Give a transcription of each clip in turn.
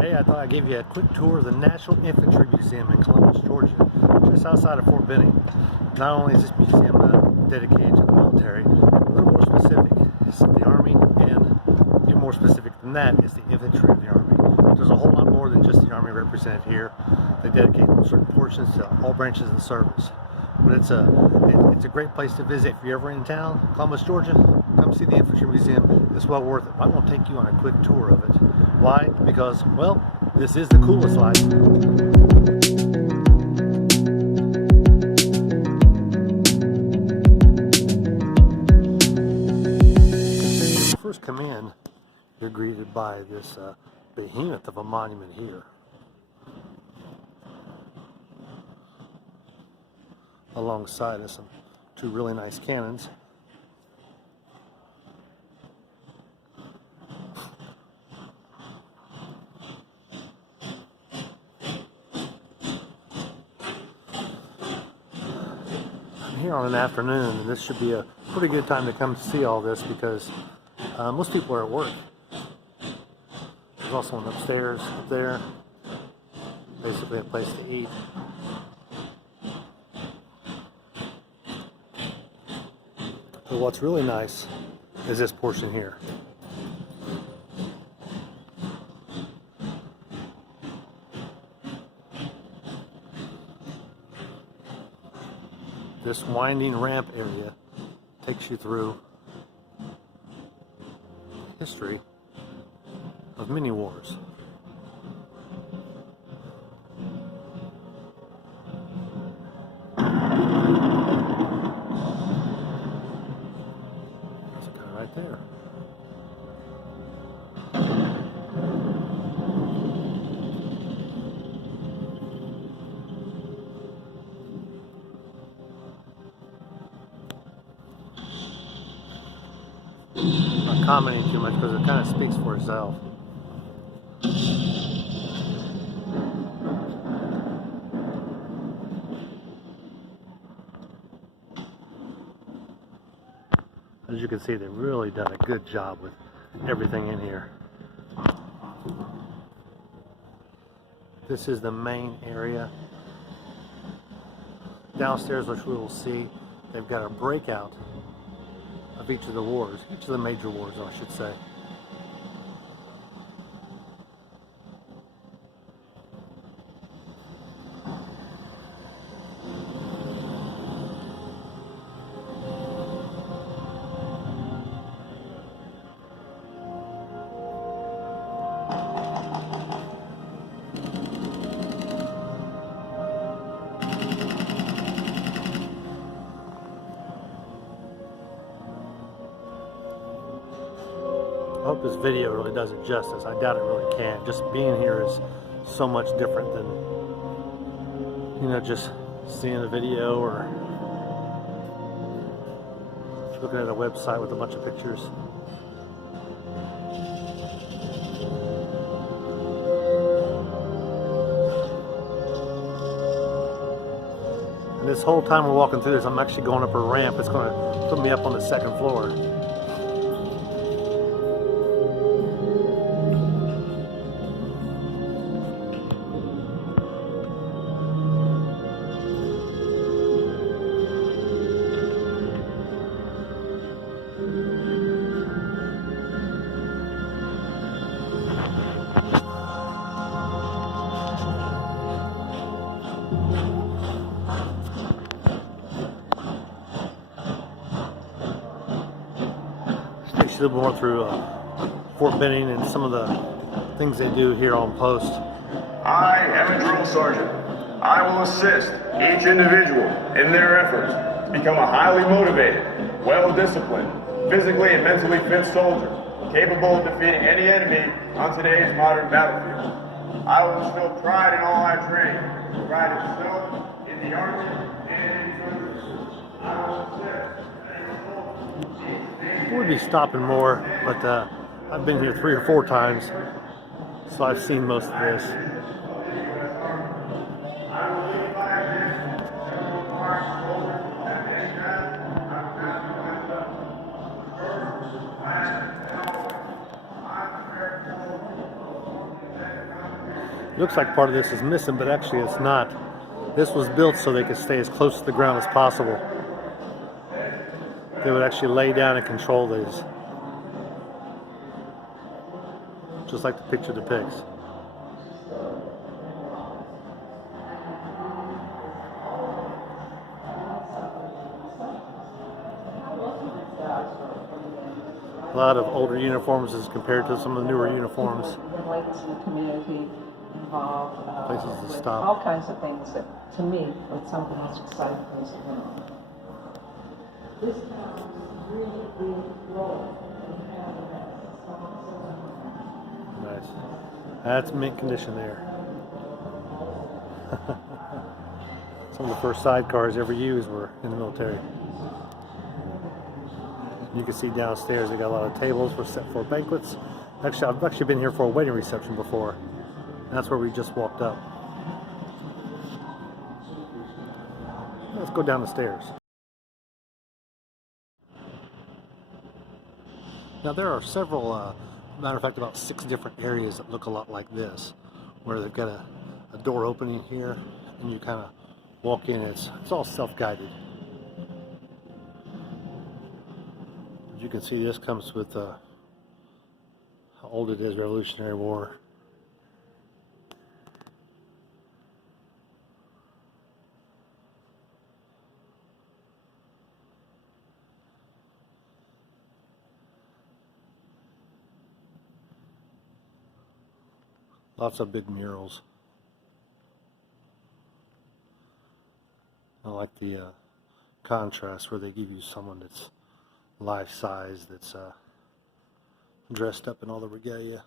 Hey, I thought I'd give you a quick tour of the National Infantry Museum in Columbus, Georgia, just outside of Fort Benning. Not only is this museum dedicated to the military, a little more specific, it's the Army, and even more specific than that is the infantry of the Army. There's a whole lot more than just the Army represented here. They dedicate certain portions to all branches of the service. But it's a great place to visit if you're ever in town, Columbus, Georgia. Come see the Infantry Museum. It's well worth it. I'm going to take you on a quick tour of it. Why? Because, well, this is the coolest life. When you first come in, you're greeted by this behemoth of a monument here. Alongside of two really nice cannons. I'm here on an afternoon, and this should be a pretty good time to come see all this because most people are at work. There's also one upstairs up there, basically a place to eat. But what's really nice is this portion here. This winding ramp area takes you through the history of many wars. Right there. I'm not commenting too much because it kind of speaks for itself. As you can see, they've really done a good job with everything in here. This is the main area. Downstairs, which we will see, they've got a breakout of each of the wars, each of the major wars, I should say. I hope this video really does it justice. I doubt it really can. Just being here is so much different than, just seeing a video or looking at a website with a bunch of pictures. And this whole time we're walking through this, I'm actually going up a ramp. It's going to put me up on the second floor. A little more through Fort Benning and some of the things they do here on post. I am a drill sergeant. I will assist each individual in their efforts to become a highly motivated, well-disciplined, physically and mentally fit soldier, capable of defeating any enemy on today's modern battlefield. I will instill pride in all I train, pride in self, in the Army, and in service. I will assist. I would be stopping more, but I've been here 3 or 4 times, so I've seen most of this. Looks like part of this is missing, but actually it's not. This was built so they could stay as close to the ground as possible. They would actually lay down and control these, just like the picture depicts. A lot of older uniforms as compared to some of the newer uniforms. Relates to the community involved. Places to with stop. All kinds of things that, to me, are some of the most exciting things to know. This town is really, really low. Nice. That's mint condition there. Some of the first sidecars ever used were in the military. You can see downstairs they got a lot of tables set for banquets. Actually, I've actually been here for a wedding reception before. That's where we just walked up. Let's go down the stairs. Now there are several, matter of fact about 6 different areas that look a lot like this, where they've got a door opening here and you kind of walk in. It's all self-guided. You can see this comes with how old it is, Revolutionary War. Lots of big murals. I like the contrast where they give you someone that's life size, that's dressed up in all the regalia.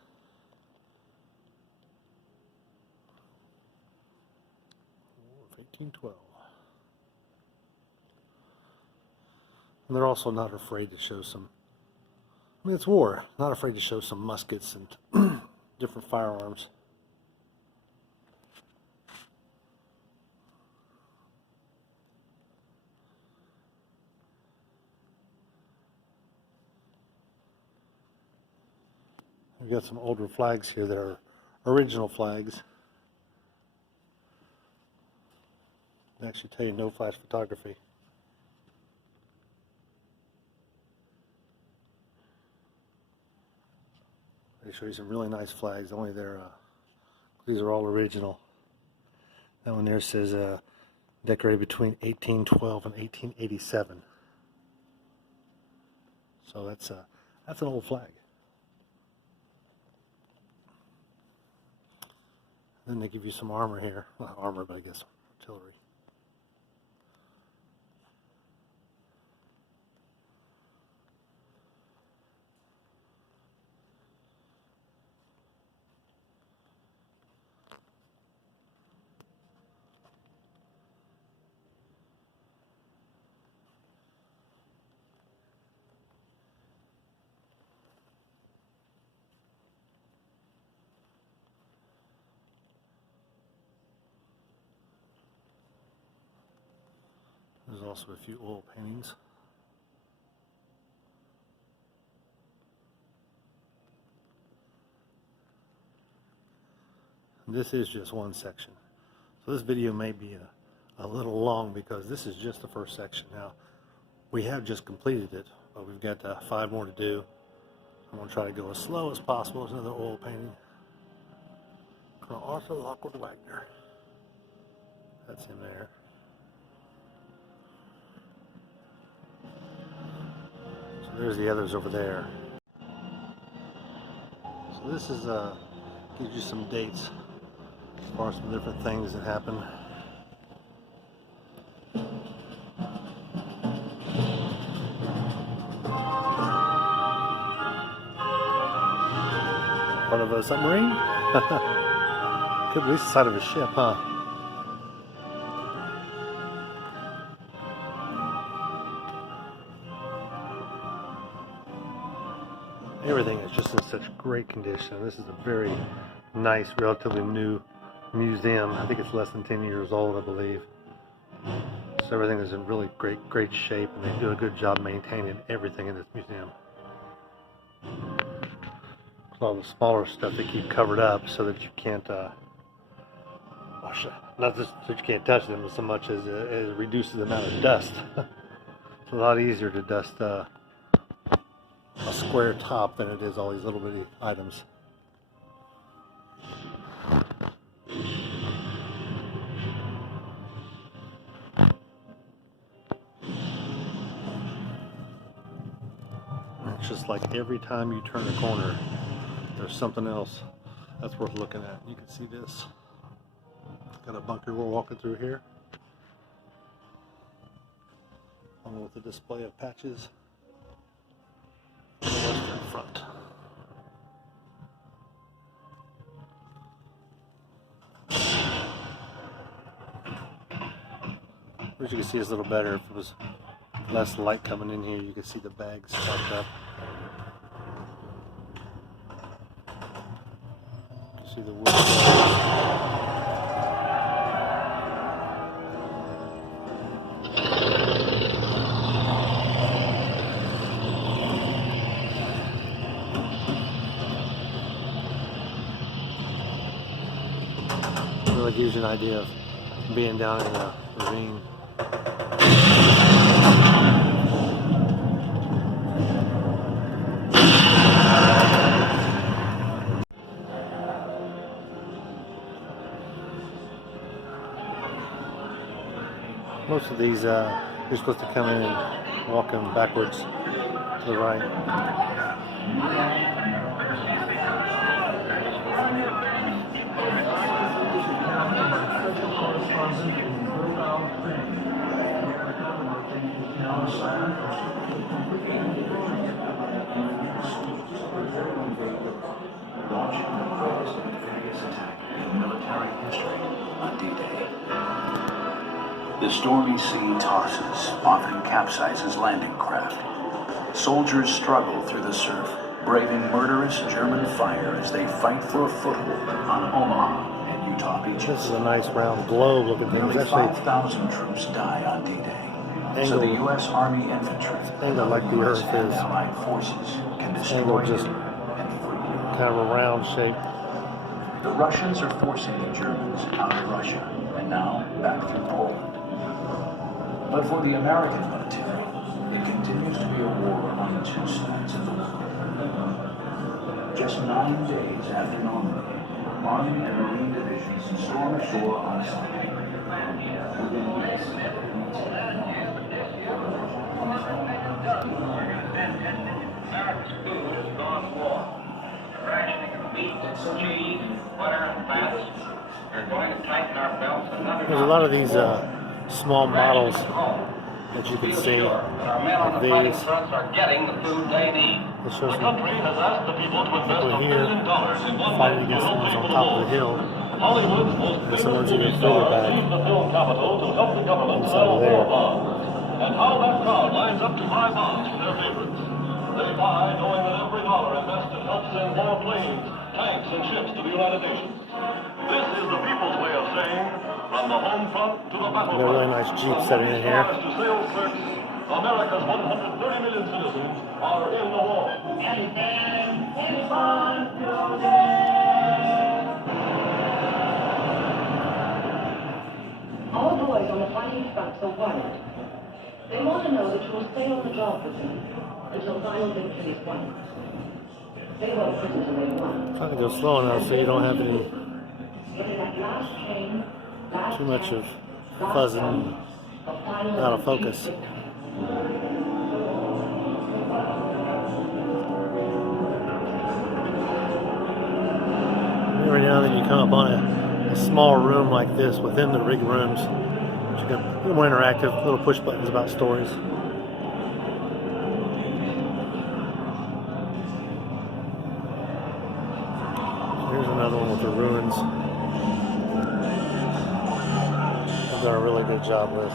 War of 1812. And they're also not afraid to show some, I mean it's war, not afraid to show some muskets and different firearms. We've got some older flags here that are original flags. They actually tell you no flash photography. They show you some really nice flags. Only these are all original. That one there says decorated between 1812 and 1887. So that's an old flag. Then they give you some armor here. Not armor, but I guess artillery. There's also a few oil paintings. This is just one section. So this video may be a little long because this is just the first section. Now, we have just completed it, but we've got 5 more to do. I'm going to try to go as slow as possible. There's another oil painting. Colonel Arthur Lockwood Wagner. That's him there. So there's the others over there. So this is gives you some dates as far as some different things that happen. Part of a submarine? Could be the side of a ship, huh? Everything is just in such great condition. This is a very nice, relatively new museum. I think it's less than 10 years old, I believe. So everything is in really great shape, and they do a good job maintaining everything in this museum. All the smaller stuff they keep covered up so that you can't wash. Not just that you can't touch them so much as it reduces the amount of dust. It's a lot easier to dust a square top than it is all these little bitty items. It's just like every time you turn a corner, there's something else that's worth looking at. You can see this. Got a bunker we're walking through here, along with the display of patches on the western front. Wish you could see this a little better. If it was less light coming in here, you could see the bags stacked up. You can see the wood bags. Really gives you an idea of being down in a ravine. Most of these, you're supposed to come in and walk them backwards to the right. Launching the greatest amphibious attack in military history on D-Day. The stormy sea tosses, often capsizes landing craft. Soldiers struggle through the surf, braving murderous German fire as they fight for a foothold on Omaha and Utah beaches. This is a nice round globe looking thing. Nearly It's actually 5,000 troops die on D-Day. So the angled, U.S. Army infantry and angled like the US Earth and is. Allied forces can destroy Angled just Hitler and free Europe. kind of a round shape. The Russians are forcing the Germans out of Russia and now back through Poland. But for the American military, it continues to be a war on two sides of the world. Just 9 days after Normandy, Army and Marine divisions storm ashore on Sunday. Within weeks, America's food has gone warm. Rationing of meat, cheese, butter, and fats. They're going to tighten our belts another. There's a lot of these small models that you can see, Our men on the fighting these. fronts are getting the food they need. It shows The country has asked the people to invest people $1 here billion in one fighting against the ones on top of the hill. Hollywood's most And someone's famous even movie star further back leaves the film capital to help the government inside sell of there. more bonds. And how that crowd lines up to buy bonds for their favorites. They buy knowing that every dollar invested helps send more planes, tanks, and ships to the United Nations. This is the people's way of saying, from the home front to the battlefront. Got a really nice Jeep from sitting in movie here. stars to sales clerks, America's 130 million citizens are in the war. Our boys on the fighting fronts are worried. They want to know that you will stay on the job with them until final victory is won. They won't quit until they've won. Trying to go slow enough so you don't have any But in that last train, last too much of last fuzzing run, the final out of focus. Every now and then you come up on a small room like this within the rig rooms. You got a little more interactive, little push buttons about stories. Here's another one with the ruins. They've done a really good job with.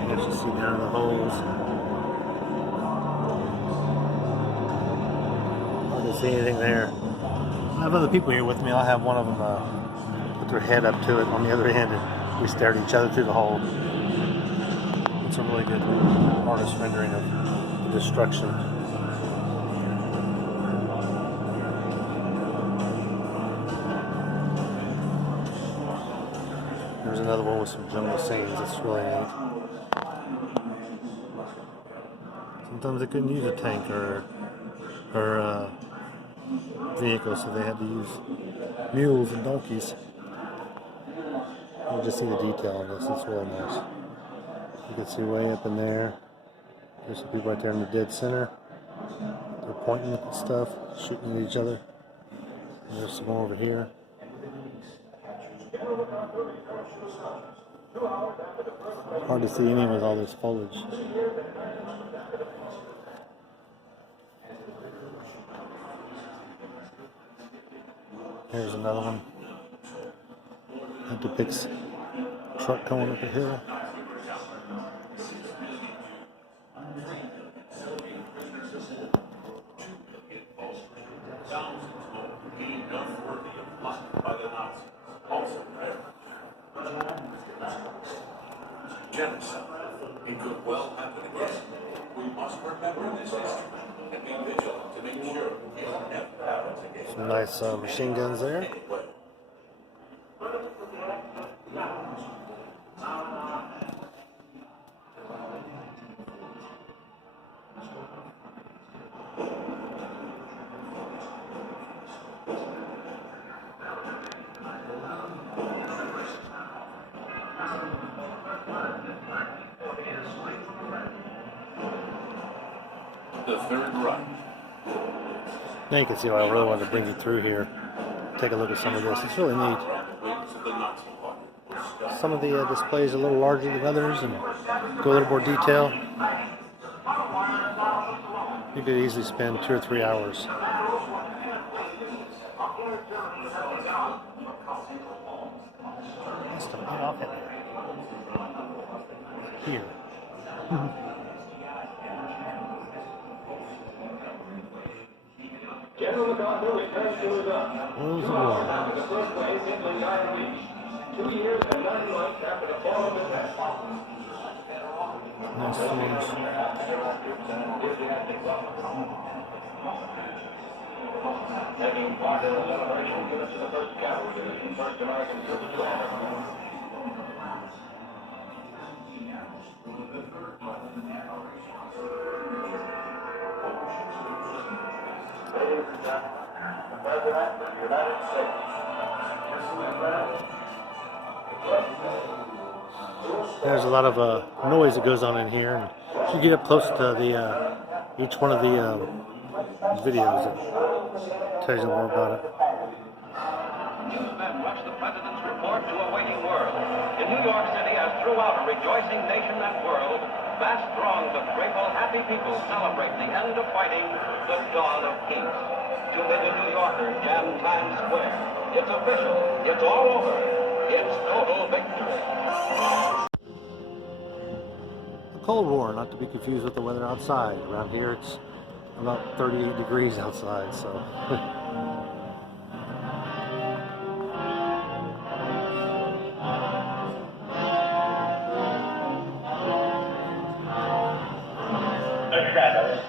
You can see down in the holes. I don't see anything there. I have other people here with me. I'll have one of them put their head up to it on the other end, and we stare at each other through the hole. It's a really good artist rendering of the destruction. There's another one with some jungle scenes. That's really neat. Sometimes they couldn't use a tank or vehicle, so they had to use mules and donkeys. You just see the detail on this. It's really nice. You can see way up in there. There's some people right there in the dead center. They're pointing at stuff, shooting at each other. And there's some more over here. Hard to see any with all this foliage. Here's another one. It depicts a truck going up a hill. Genocide. It could well happen again. We must remember this history and be vigilant to make sure it never happens again. Some nice machine guns there. The third run. Now you can see why I really wanted to bring you through here. Take a look at some of this. It's really neat. Some of the displays are a little larger than others and go a little more detail. You could easily spend 2 or 3 hours. Must have been off in here. General MacArthur returns to his army. World's 2 War. hours after the first wave hit Lingayen Beach. 2 years and 9 months after the fall of the West. Nice forms. Taking part in the celebration given to the 1st Cavalry Division, 1st American Troops Commander. Ladies and gentlemen, the President of the United States. There's a lot of noise that goes on in here, and if you get up close to the each one of the videos, it tells you more about it. Newsmen rush the president's report to a waiting world. In New York City, as throughout a rejoicing nation and world, vast throngs of grateful, happy people celebrate the end of fighting, the dawn of peace. 2 million New Yorkers jam Times Square. It's official. It's all over. It's total victory. The Cold War, not to be confused with the weather outside. Around here, it's about 38 degrees outside, so. A shadow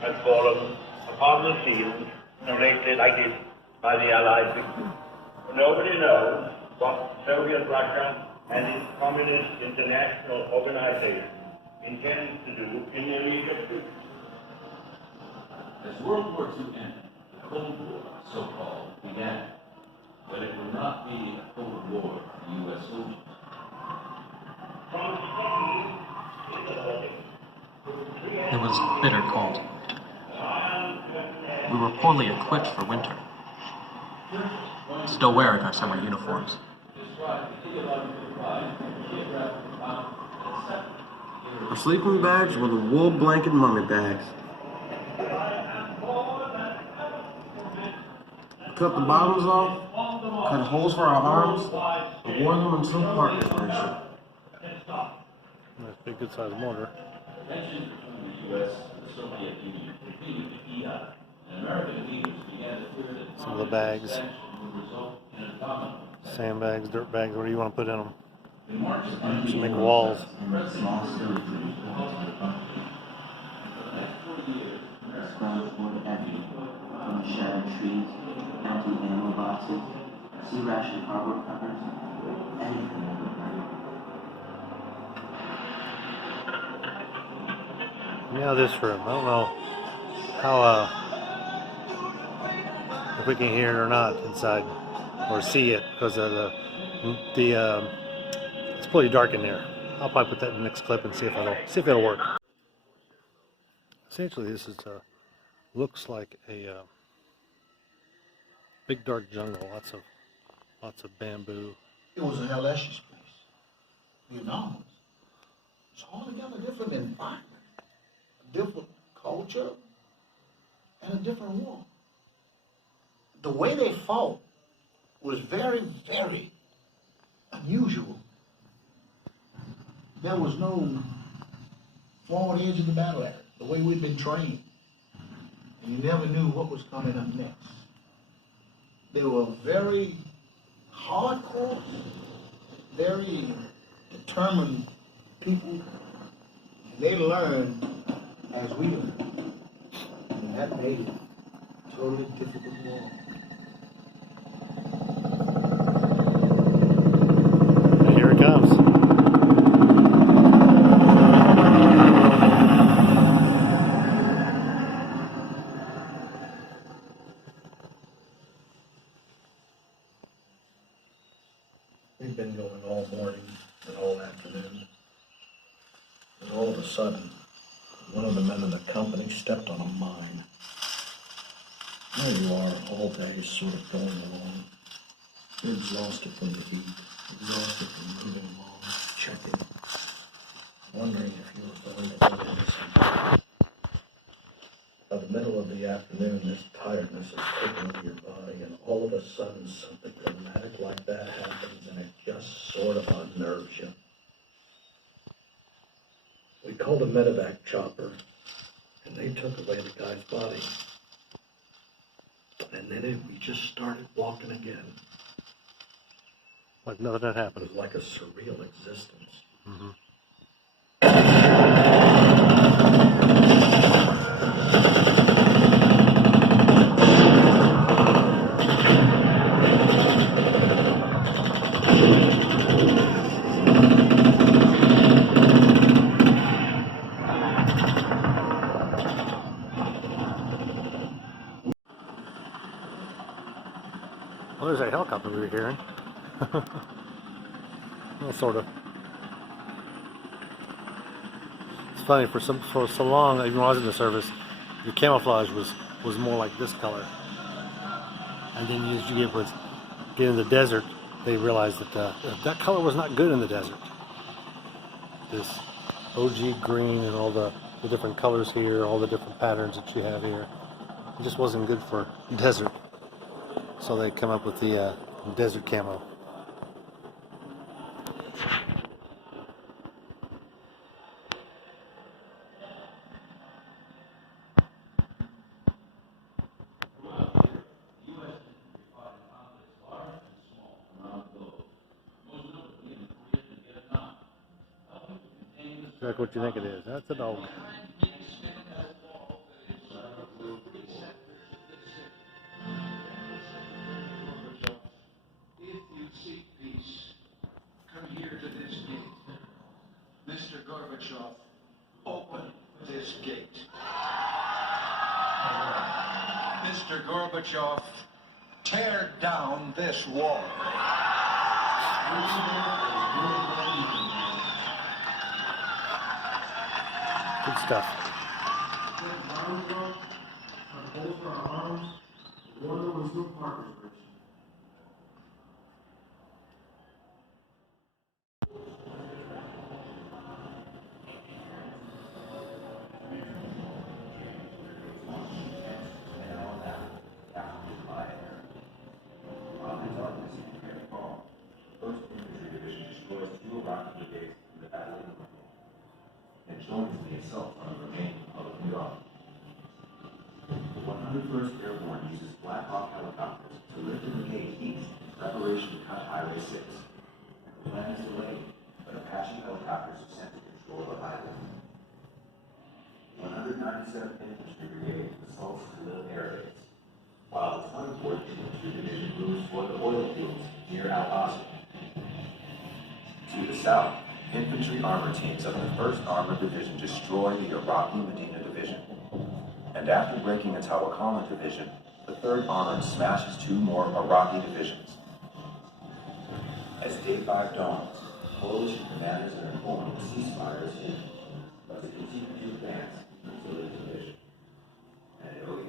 has fallen upon the field narrated like this by the Allied victors. Nobody knows what Soviet Russia and its Communist International Organization intends to do in the immediate future. As World War II ended, the Cold War, so-called, began. But it would not be a Cold War for U.S. soldiers. It was bitter cold. We were poorly equipped for winter, still wearing our summer uniforms. Our sleeping bags were the wool blanket mummy bags. Cut the bottoms off, cut holes for our arms, and wore them until part differential. That's a big good sized mortar. Tensions between the U.S. and the Soviet Union continued to heat up, and American leaders began to fear that Some of the bags, would result in a domino. sandbags, dirt bags, what do you want to put in them? In March of Should make walls. Scrubs poured everything from the shattered trees, empty ammo boxes, sea ration cardboard covers, anything that would burn. Now this room. I don't know how if we can hear it or not inside, or see it because of the it's pretty dark in there. I'll probably put that in the next clip and see if it'll work. Essentially, this is looks like a big dark jungle. Lots of bamboo. It was a hellacious place. Vietnam was. It's altogether different environment, a different culture, and a different war. The way they fought was very, very unusual. There was no forward edge of the battle area, the way we'd been trained. And you never knew what was coming up next. They were very hardcore, very determined people, and they learned as we learned. And that made it a totally difficult war. And here it comes. We've been going all morning and all afternoon. And all of a sudden, one of the men in the company stepped on a mine. There you are, all day, sort of going along. Exhausted from the heat, exhausted from moving along, checking, wondering if you were going to run into something. By the middle of the afternoon, this tiredness is taking over your body, and all of a sudden something dramatic like that happens, and it just sort of unnerves you. We called a medevac chopper, and they took away the guy's body. And then we just started walking again. Like nothing had happened. It was like a surreal existence. Mm-hmm. Well, there's that helicopter we were hearing. Well, sort of. It's funny, for so long, even when I was in the service, your camouflage was more like this color. And then as you get in the desert, they realized that that color was not good in the desert. This OG green and all the different colors here, all the different patterns that you have here, it just wasn't good for desert. So they come up with the desert camo. Check what you think it is. That's a dog. If you seek peace, come here to this gate. Mr. Gorbachev, open this gate. Mr. Gorbachev, tear down this wall. Good stuff. And joins in the assault on the remaining of New York. The 101st Airborne uses Black Hawk helicopters to lift the brigade east in preparation to cut Highway 6. The plan is delayed, but Apache helicopters are sent to control the highway. The 197th Infantry Brigade assaults the little air base, while the 24th Infantry Division moves toward the oil fields near Al Asad. To the south, infantry armor teams of the 1st Armored Division destroy the Iraqi Medina Division. And after breaking the Tawakkalna Division, the 3rd Armored smashes 2 more Iraqi divisions. As Day 5 dawns, coalition commanders are informed the ceasefire is in, but to continue to advance until the division. And it only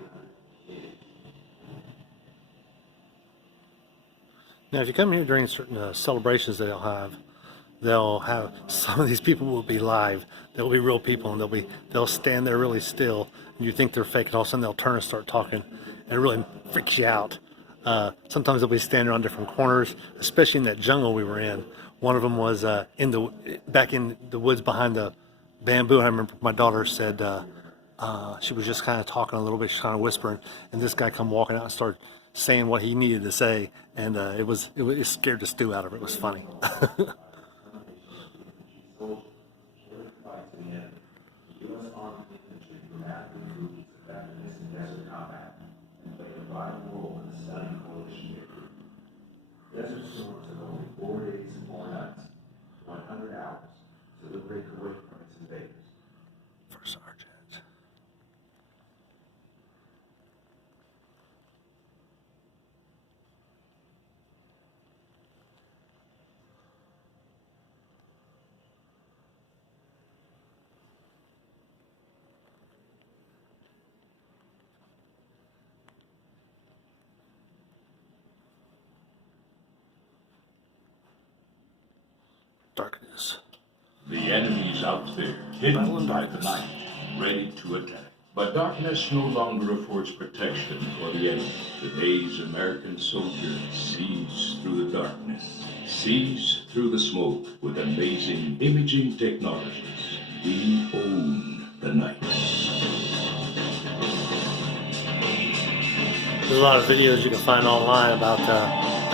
Now, if you come here during certain celebrations that they'll have some of these people will be live. They'll be real people, and they'll stand there really still, and you think they're fake, and all of a sudden they'll turn and start talking, and it really freaks you out. Sometimes they'll be standing on different corners, especially in that jungle we were in. One of them was back in the woods behind the bamboo. I remember my daughter said she was just kind of talking a little bit, she's kind of whispering, and this guy come walking out and started saying what he needed to say, and it scared the stew out of her. It was funny. Desert Storm took only 4 days and 4 nights, 100 hours, to liberate Kuwait from its invaders. For Sergeant. Darkness. The enemy's out there, hidden by the night, ready to attack. But darkness no longer affords protection for the enemy. Today's American soldier sees through the darkness, sees through the smoke with amazing imaging technologies. We own the night. There's a lot of videos you can find online about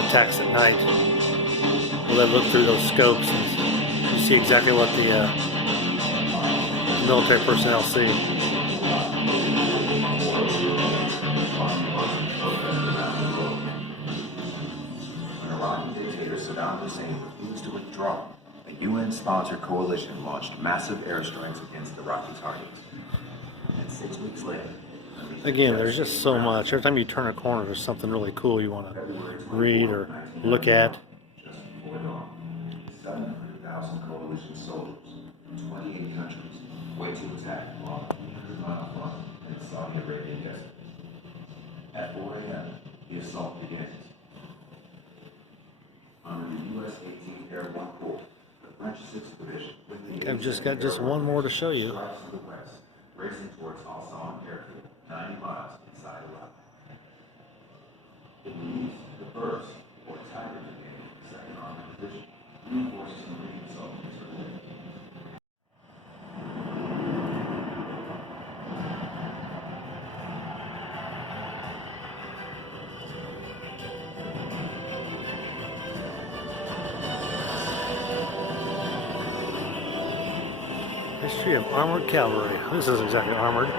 attacks at night. Well, they look through those scopes and you see exactly what the military personnel see. When Iraqi dictator Saddam Hussein refused to withdraw, a UN-sponsored coalition launched massive airstrikes against Iraqi targets. And 6 weeks later, Again, there's just so much. Every time you turn a corner, there's something really cool you want to read or look at. just before dawn, 700,000 coalition soldiers from 28 countries wait to attack along the 100-mile front in the Saudi Arabian desert. At 4 a.m., the assault begins. Under the U.S. 18th Airborne Corps, the French 6th Division, with the I've just got just one more to show you. strikes to the west, racing towards Al-Salam Airfield, 90 miles inside Iraq. In the east, the 1st, or Tiger Brigade, 2nd Armored Division, reinforces Marine soldiers for the day. History of armored cavalry. This isn't exactly armored.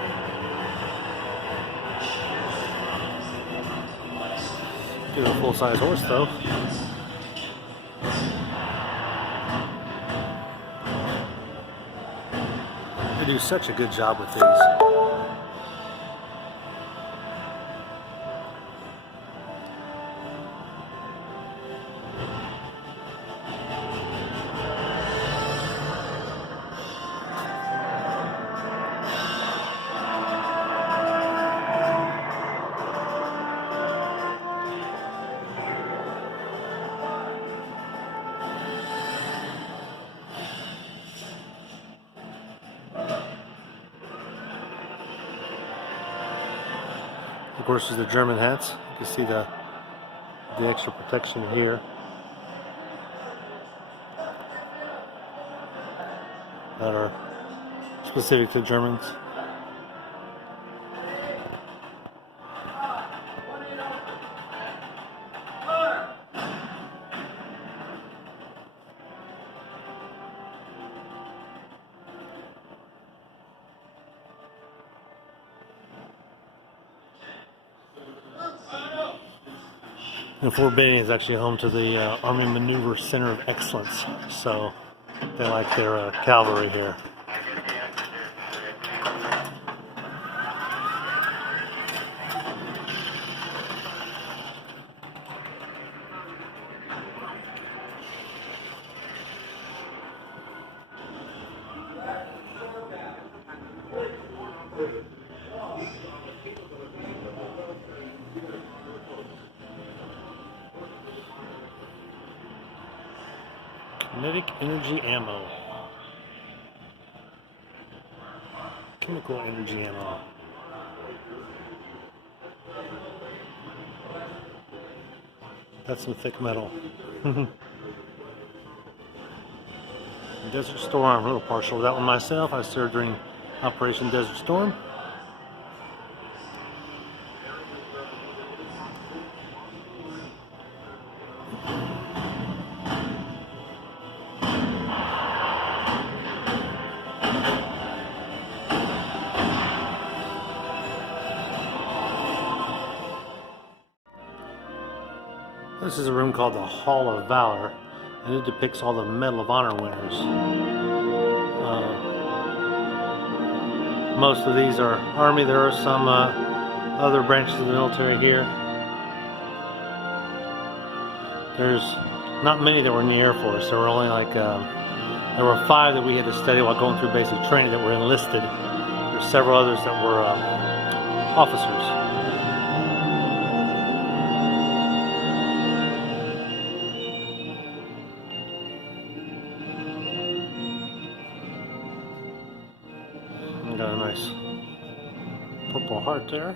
Give it a full-size horse, though. They do such a good job with these. Of course, is the German hats. You can see the extra protection here. That are specific to Germans. And Fort Benning is actually home to the Army Maneuver Center of Excellence. So They like their cavalry here. Kinetic energy ammo. Chemical energy ammo. That's some thick metal. Desert Storm, I'm a little partial to that one myself. I served during Operation Desert Storm. This is a room called the Hall of Valor, and it depicts all the Medal of Honor winners. Most of these are Army. There are some other branches of the military here. There's not many that were in the Air Force. There were only like, there were 5 that we had to study while going through basic training that were enlisted. There's several others that were officers. Got a nice Purple Heart there.